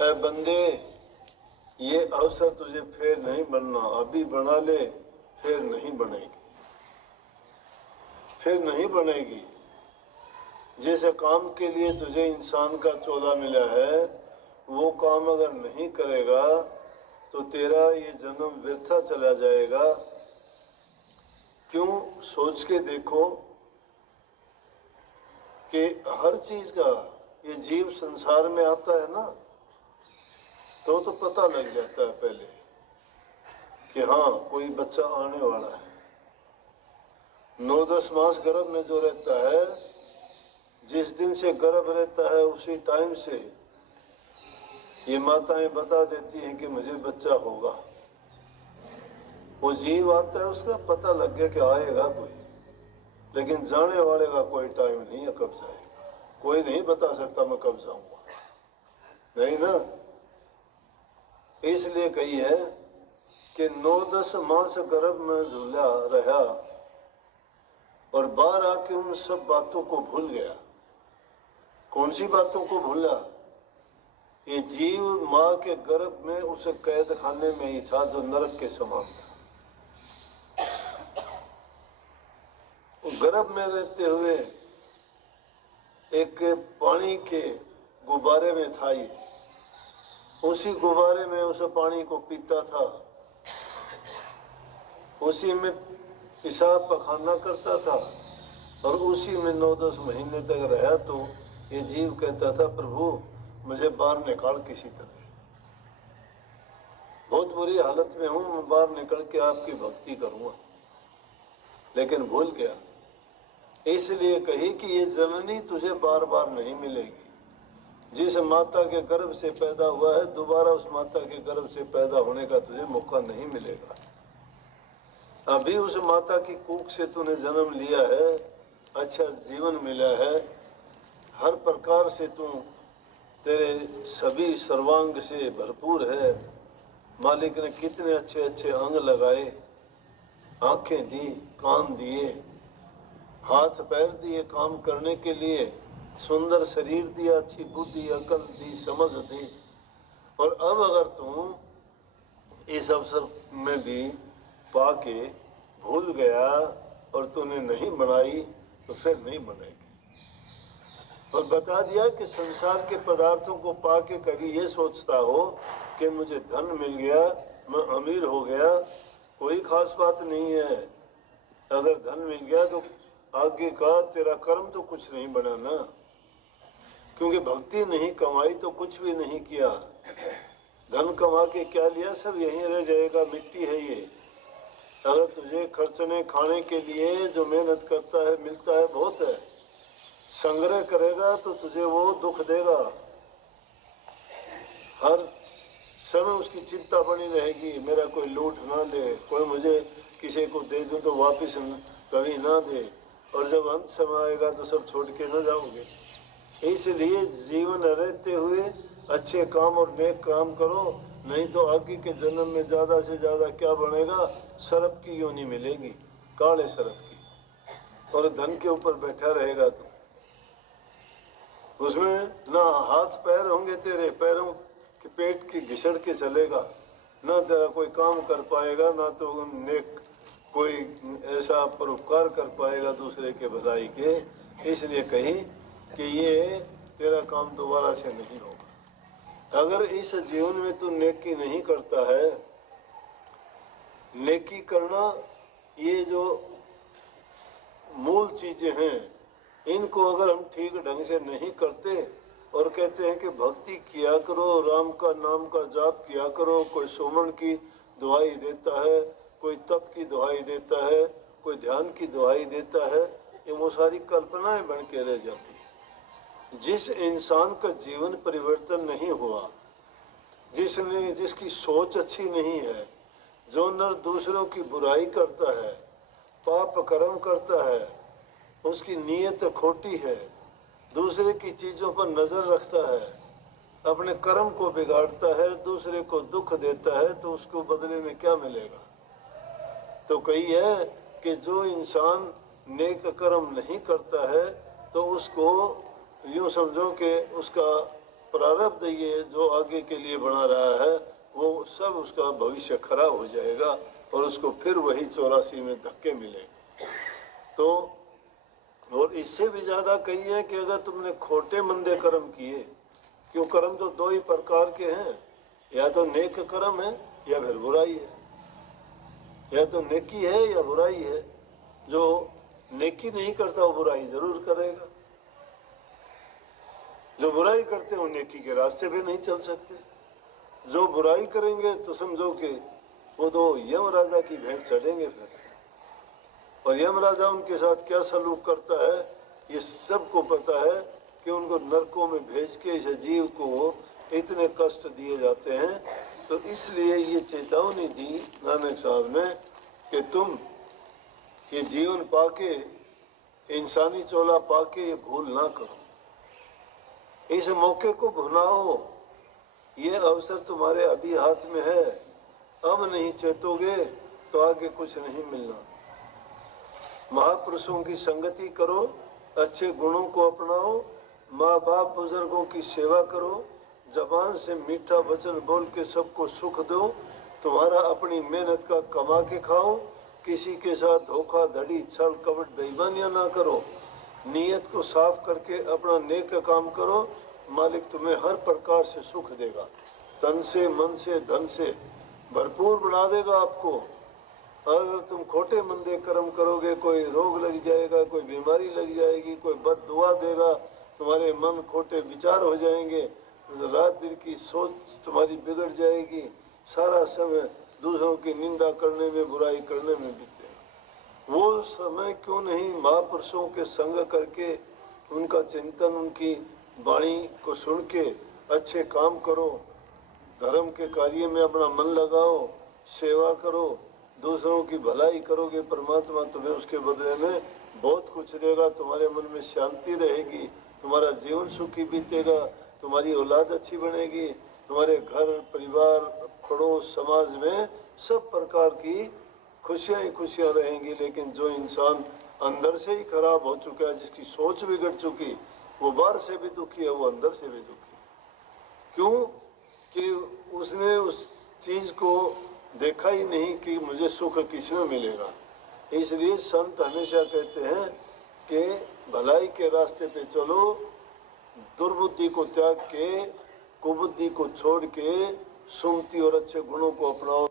ऐ बंदे, ये अवसर तुझे फिर नहीं बनना, अभी बना ले, फिर नहीं बनेगी, फिर नहीं बनेगी। जिस काम के लिए तुझे इंसान का चोला मिला है, वो काम अगर नहीं करेगा तो तेरा ये जन्म व्यर्था चला जाएगा। क्यों? सोच के देखो कि हर चीज का ये जीव संसार में आता है ना, तो पता लग जाता है पहले कि हाँ कोई बच्चा आने वाला है। 9-10 मास गर्भ में जो रहता है, जिस दिन से गर्भ रहता है उसी टाइम से ये माताएं बता देती हैं कि मुझे बच्चा होगा। वो जीव आता है, उसका पता लग गया कि आएगा कोई, लेकिन जाने वाले का कोई टाइम नहीं है कब जाएगा। कोई नहीं बता सकता मैं कब जाऊंगा, नहीं ना। इसलिए कही है कि 9-10 मास गर्भ में झूला रहा और बाहर आके उन सब बातों को भूल गया। कौन सी बातों को भूला? ये जीव माँ के गर्भ में उस कैद खाने में ही था जो नरक के समान था। गर्भ में रहते हुए एक पानी के गुब्बारे में था ये, उसी गुब्बारे में उस पानी को पीता था, उसी में पेशाब पखाना करता था और उसी में 9-10 महीने तक रहा। तो ये जीव कहता था प्रभु मुझे बाहर निकाल किसी तरह, बहुत बुरी हालत में हूं, मैं बाहर निकल के आपकी भक्ति करूंगा। लेकिन भूल गया। इसलिए कही कि ये जननी तुझे बार बार नहीं मिलेगी। जिस माता के गर्भ से पैदा हुआ है, दोबारा उस माता के गर्भ से पैदा होने का तुझे मौका नहीं मिलेगा। अभी उस माता की कूख से तूने जन्म लिया है, अच्छा जीवन मिला है, हर प्रकार से तू तेरे सभी सर्वांग से भरपूर है। मालिक ने कितने अच्छे अच्छे अंग लगाए, आंखें दी, कान दिए, हाथ पैर दिए काम करने के लिए, सुंदर शरीर दिया, अच्छी बुद्धि अकल दी, समझ दी। और अब अगर तुम इस अवसर में भी पाके भूल गया और तूने नहीं बनाई तो फिर नहीं बनेगी। और बता दिया कि संसार के पदार्थों को पाके कभी ये सोचता हो कि मुझे धन मिल गया, मैं अमीर हो गया, कोई खास बात नहीं है। अगर धन मिल गया तो आगे का तेरा कर्म तो कुछ नहीं बना ना, क्योंकि भक्ति नहीं कमाई तो कुछ भी नहीं किया। धन कमा के क्या लिया? सब यहीं रह जाएगा, मिट्टी है ये। अगर तुझे खर्चने खाने के लिए जो मेहनत करता है मिलता है बहुत है, संग्रह करेगा तो तुझे वो दुख देगा। हर समय उसकी चिंता बनी रहेगी, मेरा कोई लूट ना ले, कोई मुझे किसी को दे दूं तो वापस कभी ना दे, और जब अंत समय आएगा तो सब छोड़ के ना जाओगे। इसलिए जीवन रहते हुए अच्छे काम और नेक काम करो, नहीं तो आगे के जन्म में ज्यादा से ज्यादा क्या बनेगा? सर्प की योनि मिलेगी, काले सर्प की, और धन के ऊपर बैठा रहेगा तो उसमें ना हाथ पैर होंगे तेरे, पैरों के पेट की घिसड़ के चलेगा, ना तेरा कोई काम कर पाएगा, ना तो नेक कोई ऐसा परोपकार कर पाएगा दूसरे के भलाई के। इसलिए कही कि ये तेरा काम दोबारा से नहीं होगा। अगर इस जीवन में तू नेकी नहीं करता है, नेकी करना ये जो मूल चीजें हैं, इनको अगर हम ठीक ढंग से नहीं करते और कहते हैं कि भक्ति किया करो, राम का नाम का जाप किया करो, कोई सुमन की दुहाई देता है, कोई तप की दुहाई देता है, कोई ध्यान की दुहाई देता है, ये वो सारी कल्पनाएं बन के रह जाती है। जिस इंसान का जीवन परिवर्तन नहीं हुआ, जिसकी सोच अच्छी नहीं है, जो नर दूसरों की बुराई करता है, पाप कर्म करता है, उसकी नीयत खोटी है, दूसरे की चीजों पर नजर रखता है, अपने कर्म को बिगाड़ता है, दूसरे को दुख देता है, तो उसको बदले में क्या मिलेगा? तो कही है कि जो इंसान नेक कर्म नहीं करता है तो उसको यूं समझो कि उसका प्रारब्ध ये जो आगे के लिए बना रहा है वो सब उसका भविष्य खराब हो जाएगा और उसको फिर वही 84 में धक्के मिलेंगे। तो और इससे भी ज्यादा कही है कि अगर तुमने खोटे मंदे कर्म किए, क्यों कर्म तो दो ही प्रकार के हैं, या तो नेक कर्म है या फिर बुराई है, या तो नेकी है या बुराई है। जो नेकी नहीं करता वो बुराई जरूर करेगा, जो बुराई करते हैं वो नेकी के रास्ते पे नहीं चल सकते। जो बुराई करेंगे तो समझो कि वो तो यम राजा की भेंट चढ़ेंगे फिर, और यम राजा उनके साथ क्या सलूक करता है ये सबको पता है कि उनको नरकों में भेज के इस जीव को इतने कष्ट दिए जाते हैं। तो इसलिए ये चेतावनी दी नानक साहब ने कि तुम ये जीवन पाके, इंसानी चोला पाके ये भूल ना करो, इस मौके को भुनाओ। ये अवसर तुम्हारे अभी हाथ में है, अब नहीं चेतोगे तो आगे कुछ नहीं मिलना। महापुरुषों की संगति करो, अच्छे गुणों को अपनाओ, माँ बाप बुजुर्गों की सेवा करो, जबान से मीठा वचन बोल के सबको सुख दो, तुम्हारा अपनी मेहनत का कमा के खाओ, किसी के साथ धोखाधड़ी छल कपट बेईमानियां ना करो, नीयत को साफ करके अपना नेक काम करो, मालिक तुम्हें हर प्रकार से सुख देगा, तन से मन से धन से भरपूर बना देगा आपको। अगर तुम खोटे मंदे कर्म करोगे कोई रोग लग जाएगा, कोई बीमारी लग जाएगी, कोई बद दुआ देगा, तुम्हारे मन खोटे विचार हो जाएंगे, रात दिन की सोच तुम्हारी बिगड़ जाएगी, सारा समय दूसरों की निंदा करने में बुराई करने में बीतेगा। वो समय क्यों नहीं महापुरुषों के संग करके उनका चिंतन, उनकी वाणी को सुन के अच्छे काम करो, धर्म के कार्य में अपना मन लगाओ, सेवा करो, दूसरों की भलाई करोगे, परमात्मा तुम्हें उसके बदले में बहुत कुछ देगा। तुम्हारे मन में शांति रहेगी, तुम्हारा जीवन सुखी बीतेगा, तुम्हारी औलाद अच्छी बनेगी, तुम्हारे घर परिवार पड़ोस समाज में सब प्रकार की खुशियां ही खुशियां रहेंगी। लेकिन जो इंसान अंदर से ही खराब हो चुका है, जिसकी सोच बिगड़ चुकी, वो बाहर से भी दुखी है, वो अंदर से भी दुखी है। क्यों कि उसने उस चीज को देखा ही नहीं कि मुझे सुख किसमें मिलेगा। इसलिए संत हमेशा कहते हैं कि भलाई के रास्ते पे चलो, दुर्बुद्धि को त्याग के, कुबुद्धि को छोड़ के सुमति और अच्छे गुणों को अपनाओ।